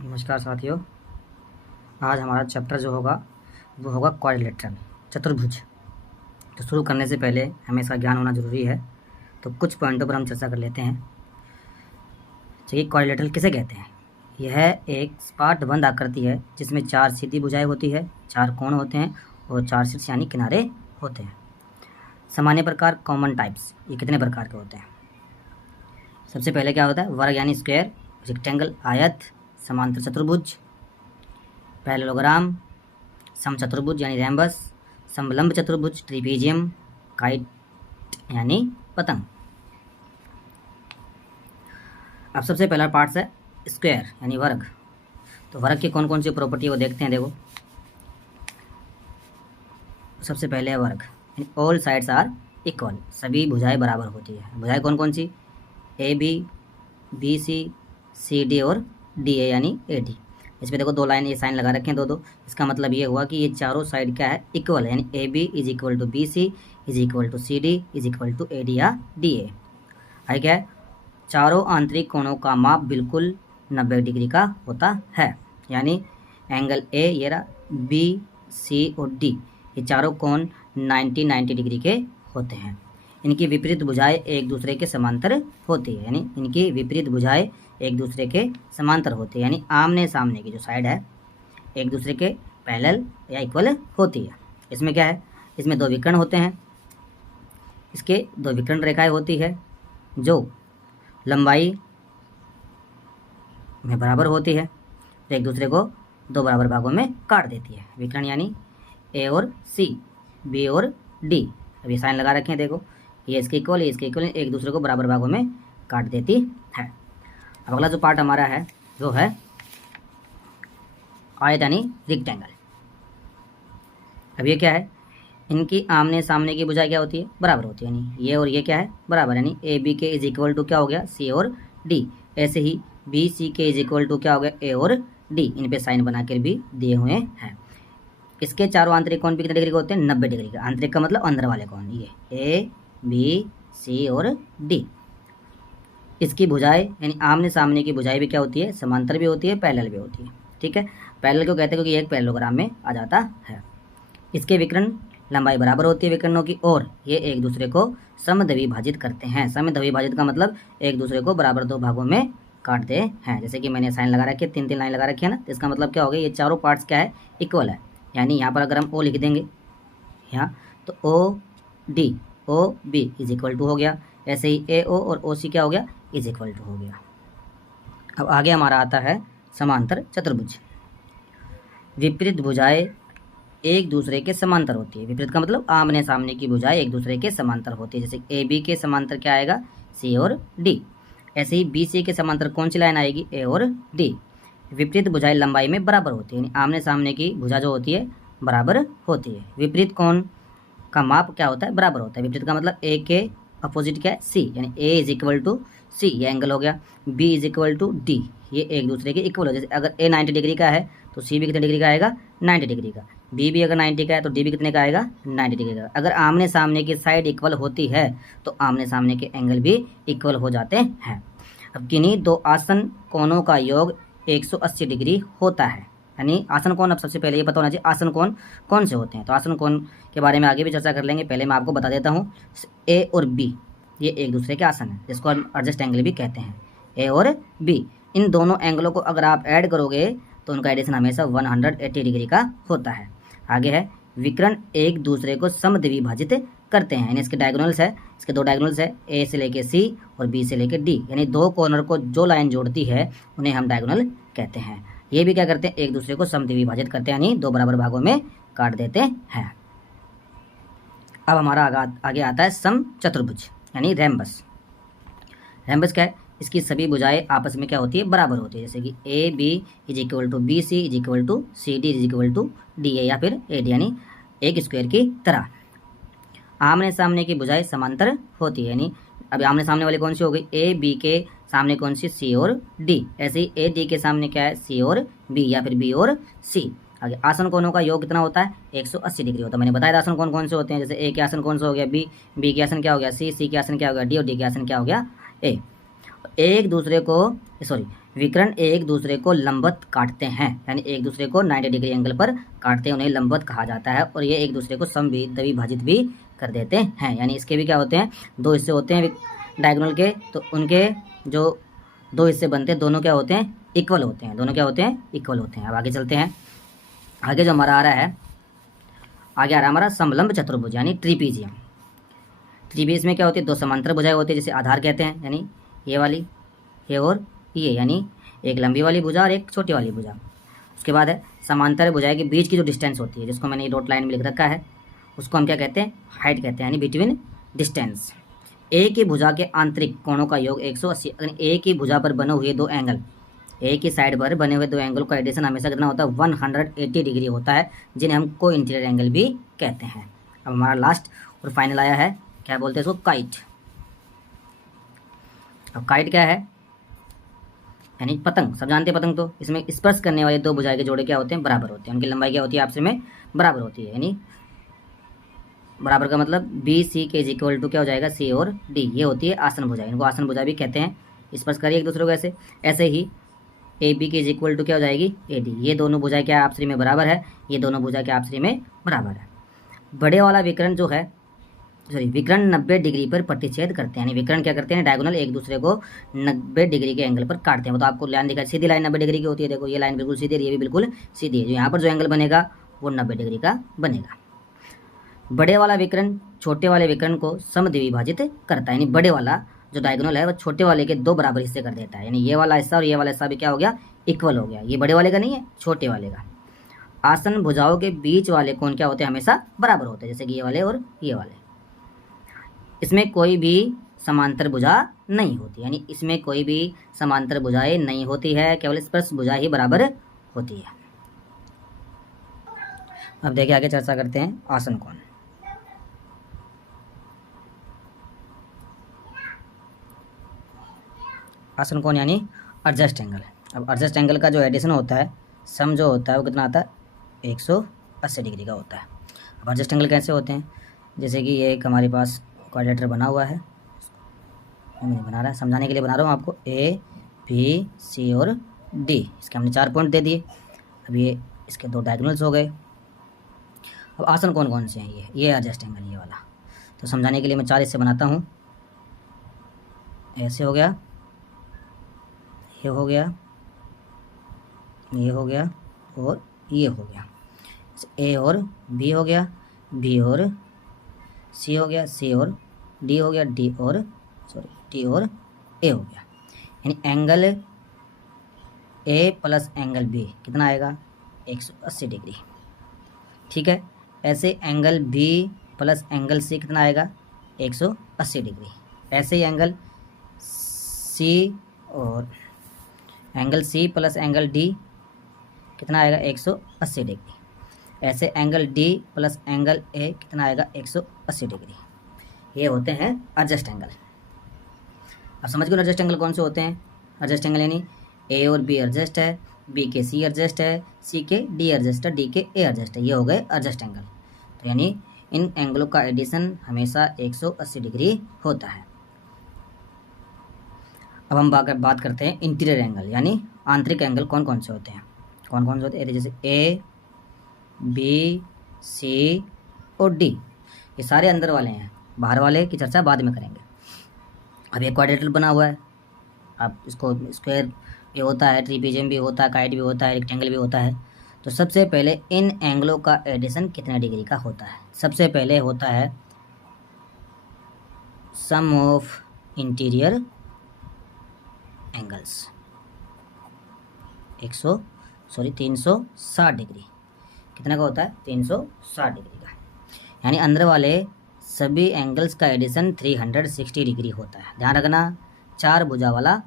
नमस्कार साथियों। आज हमारा चैप्टर जो होगा वो होगा क्वाड्रिलेटरल, चतुर्भुज। तो शुरू करने से पहले हमें इसका ज्ञान होना ज़रूरी है, तो कुछ पॉइंटों पर हम चर्चा कर लेते हैं। चलिए, क्वाड्रिलेटरल किसे कहते हैं? यह एक सपाट बंद आकृति है जिसमें 4 सीधी भुजाएं होती है, 4 कोण होते हैं और 4 शीर्ष यानी किनारे होते हैं। सामान्य प्रकार, कॉमन टाइप्स, ये कितने प्रकार के होते हैं? सबसे पहले क्या होता है? वर्ग यानी स्क्वायर, रेक्टेंगल आयत, समांतर चतुर्भुज, पैरेललोग्राम, समचतुर्भुज यानी रैम्बस, समलंब चतुर्भुज, ट्रिपीजियम, काइट यानी पतंग। अब सबसे पहला पार्ट है स्क्वायर यानी वर्ग। तो वर्ग की कौन कौन सी प्रॉपर्टी वो देखते हैं। देखो, सबसे पहले है वर्ग, ऑल साइड्स आर इक्वल, सभी भुजाएं बराबर होती है। भुजाएं कौन कौन सी? A B, B C, C D और डी ए यानी ए डी। इसमें देखो 2 लाइन ये साइन लगा रखे हैं दो। इसका मतलब ये हुआ कि ये चारों साइड क्या है? इक्वल है, यानी A B is equal to B C is equal to C D is equal to A D या डी ए। है क्या है? चारों आंतरिक कोणों का माप बिल्कुल 90 डिग्री का होता है, यानी एंगल ए, ये रहा, बी, सी और डी, ये चारों कोण 90 डिग्री के होते हैं। इनकी विपरीत भुजाएं एक दूसरे के समांतर होती है, यानी इनकी विपरीत भुजाएं एक दूसरे के समांतर होती है, यानी आमने सामने की जो साइड है एक दूसरे के पैरेलल या इक्वल होती है। इसमें क्या है? इसमें 2 विकर्ण होते हैं। इसके 2 विकर्ण रेखाएं होती है जो लंबाई में बराबर होती है, तो एक दूसरे को 2 बराबर भागों में काट देती है। विकर्ण यानी ए और सी, बी और डी। अभी साइन लगा रखे हैं, देखो, ये इसके इक्वल, ये इसके इक्वल, एक दूसरे को बराबर भागों में काट देती है। अब अगला जो पार्ट हमारा है जो है आयत यानी रेक्टेंगल। अब ये क्या है? इनकी आमने सामने की भुजाएं क्या होती है? बराबर होती है, यानी ये और ये क्या है? बराबर, यानी ए बी के इज इक्वल टू क्या हो गया? सी और डी। ऐसे ही बी सी के इज इक्वल टू क्या हो गया? ए और डी। इन पे साइन बना कर भी दिए हुए हैं। इसके चारों आंतरिक कोण भी कितने डिग्री के होते हैं? 90 डिग्री का। आंतरिक का मतलब अंदर वाले कोण, ये ए बी सी और डी। इसकी भुजाएं यानी आमने सामने की भुजाएं भी क्या होती है? समांतर भी होती है, पैरेलल भी होती है। ठीक है, पैरेलल क्यों कहते हैं? क्योंकि एक पैरेललोग्राम में आ जाता है। इसके विकर्ण लंबाई बराबर होती है विकर्णों की, और ये एक दूसरे को समद्विभाजित करते हैं। समद्विभाजित का मतलब एक दूसरे को बराबर 2 भागों में काटते हैं। जैसे कि मैंने साइन लगा रखे, 3 लाइन लगा रखी है ना, तो इसका मतलब क्या हो गया? ये चारों पार्ट्स क्या है? इक्वल है। यानी यहाँ पर अगर हम ओ लिख देंगे यहाँ, तो O D O B is equal to हो गया। ऐसे ही ए ओ और ओ सी क्या हो गया? इज इक्वल टू हो गया। अब आगे हमारा आता है समांतर चतुर्भुज। विपरीत भुजाएं एक दूसरे के समांतर होती है। विपरीत का मतलब आमने सामने की भुजाएं एक दूसरे के समांतर होती है। जैसे ए बी के समांतर क्या आएगा? सी और डी। ऐसे ही बी सी के समांतर कौन सी लाइन आएगी? ए और डी। विपरीत भुजाएं लंबाई में बराबर होती है, यानी आमने सामने की भुजा जो होती है बराबर होती है। विपरीत कोण का माप क्या होता है? बराबर होता है। विपरीत का मतलब ए के अपोजिट क्या है? सी, यानी A is equal to C, ये एंगल हो गया। B is equal to D, ये एक दूसरे के इक्वल हो। जैसे अगर ए 90 डिग्री का है तो सी भी कितने डिग्री का आएगा? 90 डिग्री का। बी भी अगर 90 का है तो डी भी कितने का आएगा? 90 डिग्री का। अगर आमने सामने की साइड इक्वल होती है तो आमने सामने के एंगल भी इक्वल हो जाते हैं। अब किन्हीं 2 आसन कोणों का योग 180 डिग्री होता है, यानी आसन कोण। अब सबसे पहले ये पता होना चाहिए आसन कोण कौन से होते हैं। तो आसन कोण के बारे में आगे भी चर्चा कर लेंगे, पहले मैं आपको बता देता हूँ। ए और बी ये एक दूसरे के आसन हैं, जिसको हम एडजस्ट एंगल भी कहते हैं। ए और बी, इन दोनों एंगलों को अगर आप ऐड करोगे तो उनका एडिशन हमेशा 180 डिग्री का होता है। आगे है विकर्ण एक दूसरे को समद्विभाजित करते हैं, यानी इसके डायगोनल्स है, इसके 2 डायगोनल्स है, ए से लेके सी और बी से लेके डी, यानी 2 कॉर्नर को जो लाइन जोड़ती है उन्हें हम डायगोनल कहते हैं। ये भी क्या करते हैं? एक दूसरे को समद्विभाजित करते हैं, यानी 2 बराबर भागों में काट देते हैं। अब हमारा आगे आता है समचतुर्भुज यानी रैम्बस। रैम्बस क्या है? इसकी सभी भुजाएं आपस में क्या होती है? बराबर होती है। जैसे कि A B is equal to B C is equal to C D is equal to D A या फिर ए डी, यानी एक स्क्वायर की तरह। आमने सामने की भुजाएं समांतर होती है, यानी अभी आमने सामने वाली कौन सी हो गई? ए बी के सामने कौन सी? सी और डी। ऐसे ही ए डी के सामने क्या है? सी और बी या फिर बी और सी। आगे आसन कोणों का योग कितना होता है? 180 डिग्री होता है। मैंने बताया आसन कोण कौन से होते हैं। जैसे ए के आसन कौन सा हो गया? बी, बी के आसन क्या हो गया? सी, सी के आसन क्या हो गया? डी और डी के आसन क्या हो गया? ए। एक दूसरे को विकर्ण एक दूसरे को लंबवत काटते हैं, यानी एक दूसरे को 90 डिग्री एंगल पर काटते हैं, उन्हें लंबवत कहा जाता है। और ये एक दूसरे को समद्विभाजित भी कर देते हैं, यानी इसके भी क्या होते हैं, दो हिस्से होते हैं डायगोनल के, तो उनके जो दो हिस्से बनते हैं दोनों क्या होते हैं, इक्वल होते हैं, दोनों क्या होते हैं, इक्वल होते हैं। अब आगे चलते हैं। आगे जो हमारा आ रहा है, आगे आ रहा है हमारा समलंब चतुर्भुज यानी ट्रीपीजियम। ट्रीपीज में क्या होती है, दो समांतर भुजाएं होती है जिसे आधार कहते हैं, यानी ये वाली, ये और ये, यानी एक लंबी वाली भुजा और एक छोटी वाली भुजा। उसके बाद है समांतर भुजाएं के बीच की जो डिस्टेंस होती है, जिसको मैंने ये डॉट लाइन में लिख रखा है, उसको हम क्या कहते हैं, हाइट कहते हैं, यानी बिटवीन डिस्टेंस। एक ही भुजा के आंतरिक कोणों का योग 180, एक ही भुजा पर बने हुए दो एंगल, एक ही साइड पर बने हुए दो एंगल का एडिशन हमेशा कितना होता है, 180 डिग्री होता है, जिन्हें हम को इंटीरियर एंगल भी कहते हैं। अब हमारा लास्ट और फाइनल आया है, क्या बोलते हैं इसको, काइट। अब काइट क्या है, यानी पतंग, सब जानते हैं पतंग, तो इसमें स्पर्श करने वाले दो भुजाएं के जोड़े क्या होते हैं, बराबर होते हैं, उनकी लंबाई क्या होती है, आपस में बराबर होती है, यानी बराबर का मतलब बी सी के इक्वल टू क्या हो जाएगा, सी और डी, ये होती है आसन भुजा, इनको आसन भुजा भी कहते हैं। स्पर्श करिए एक दूसरे को ऐसे, ऐसे ही ए बी के इक्वल टू क्या हो जाएगी, ए डी, ये दोनों भुजाएं क्या आपस में बराबर है, ये दोनों भुजाएं क्या आपस में बराबर है। बड़े वाला विकर्ण जो है, विकर्ण 90 डिग्री पर प्रतिच्छेद करते हैं, यानी विकर्ण क्या करते हैं, डायगोनल एक दूसरे को 90 डिग्री के एंगल पर काटते हैं। वो तो आपको लाइन दिखा, सीधी लाइन 90 डिग्री की होती है, देखो ये लाइन बिल्कुल सीधी है, ये भी बिल्कुल सीधी है, जो यहाँ पर जो एंगल बनेगा वो 90 डिग्री का बनेगा। बड़े वाला विकर्ण छोटे वाले विकर्ण को समद्विभाजित करता है, यानी बड़े वाला जो डायगोनल है वो छोटे वाले के दो बराबर हिस्से कर देता है, यानी ये वाला हिस्सा और ये वाला हिस्सा भी क्या हो गया, इक्वल हो गया। ये बड़े वाले का नहीं है, छोटे वाले का। आसन भुजाओं के बीच वाले कोण क्या होते हैं, हमेशा बराबर होते हैं, जैसे कि ये वाले और ये वाले। इसमें कोई भी समांतर भुजा नहीं होती, यानी इसमें कोई भी समांतर भुजाएं नहीं होती है, केवल स्पर्श भुजा ही बराबर होती है। अब देखिए आगे चर्चा करते हैं आसन कोण। आसन कोण यानी एडजस्ट एंगल। अब एडजस्ट एंगल का जो एडिशन होता है, सम जो होता है वो कितना आता है, 180 डिग्री का होता है। अब एडजस्ट एंगल कैसे होते हैं, जैसे कि ये एक हमारे पास क्वाड्रेटर बना हुआ है, मैंने बना रहा है, समझाने के लिए बना रहा हूँ आपको, ए बी सी और डी, इसके हमने 4 पॉइंट दे दिए। अब ये इसके दो डायगोनल्स हो गए। अब आसन कौन कौन से हैं, ये एडजस्ट एंगल, ये वाला, तो समझाने के लिए मैं 4 इससे बनाता हूँ। ऐसे हो गया, ये हो गया, ये हो गया और ये हो गया। ए और बी हो गया, बी और सी हो गया, सी और डी हो गया, डी और डी और ए हो गया। यानी angle A plus angle B कितना आएगा, 180 डिग्री। ठीक है, ऐसे angle B plus angle C कितना आएगा, 180 डिग्री। ऐसे ही एंगल सी और angle C plus angle D कितना आएगा, 180 डिग्री। ऐसे angle D plus angle A कितना आएगा, 180 डिग्री। ये होते हैं एडजस्ट एंगल। अब समझ गए एडजस्ट एंगल कौन से होते हैं। एडजस्ट एंगल यानी ए और बी एडजस्ट है, बी के सी एडजस्ट है, सी के डी एडजस्ट है, डी के ए एडजस्ट है, ये हो गए एडजस्ट एंगल। तो यानी इन एंगलों का एडिशन हमेशा 180 डिग्री होता है। अब हम बात करते हैं इंटीरियर एंगल, यानी आंतरिक एंगल कौन कौन से होते हैं। कौन कौन से होते हैं, जैसे ए बी सी और डी, ये सारे अंदर वाले हैं, बाहर वाले की चर्चा बाद में करेंगे। अब ये क्वाड्रेटर बना हुआ है, आप इसको स्क्वायर भी होता है, ट्रीपीजियम भी होता है, काइट भी होता है, रेक्टेंगल भी होता है। तो सबसे पहले इन एंगलों का एडिशन कितने डिग्री का होता है। सबसे पहले होता है सम ऑफ इंटीरियर एंगल्स 360 डिग्री। कितना का होता है, 360 डिग्री का। यानी अंदर वाले सभी एंगल्स का एडिशन 360 डिग्री होता है। ध्यान रखना, 4 भुजा वाला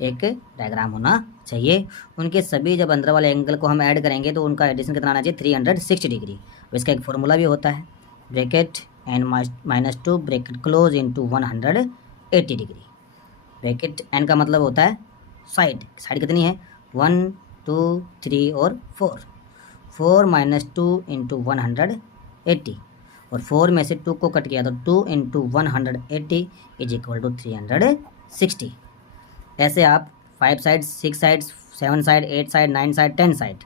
एक डायग्राम होना चाहिए। उनके सभी जब अंदर वाले एंगल को हम ऐड करेंगे तो उनका एडिशन कितना आना चाहिए, 360 डिग्री। इसका एक फॉर्मूला भी होता है, bracket n -2 bracket close into 180 degree. Bracket n का मतलब होता है साइड, साइड कितनी है, 1 2 3 और 4। 4 - 2 इंटू 180, और 4 में से 2 को कट किया तो 2 इंटू 180 इज इक्वल टू 360। ऐसे आप 5 side, 6 side, 7 side, 8 side, 9 side, 10 side,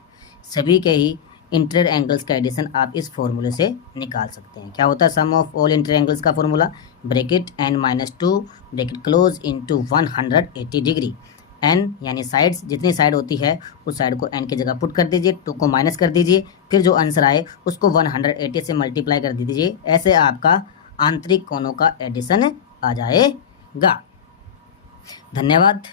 सभी के ही इंटर एंगल्स का एडिशन आप इस फॉर्मूले से निकाल सकते हैं। क्या होता है सम ऑफ ऑल इंटर एंगल्स का formula? Bracket n-2 bracket close into 180 degree. n यानी साइड्स, जितनी साइड होती है उस साइड को n की जगह पुट कर दीजिए, 2 को माइनस कर दीजिए, फिर जो आंसर आए उसको 180 से मल्टीप्लाई कर दीजिए। ऐसे आपका आंतरिक कोणों का एडिशन आ जाएगा। धन्यवाद।